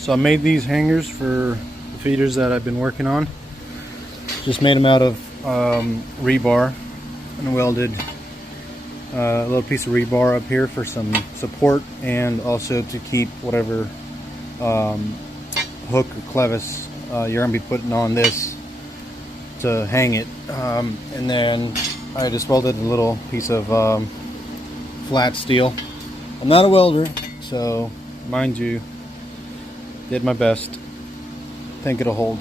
So I made these hangers for the feeders that I've been working on. Just made them out of rebar and welded a little piece of rebar up here for some support, and also to keep whatever hook or clevis you're going to be putting on this to hang it. And then I just welded a little piece of flat steel. I'm not a welder, so mind you, did my best. Think it'll hold.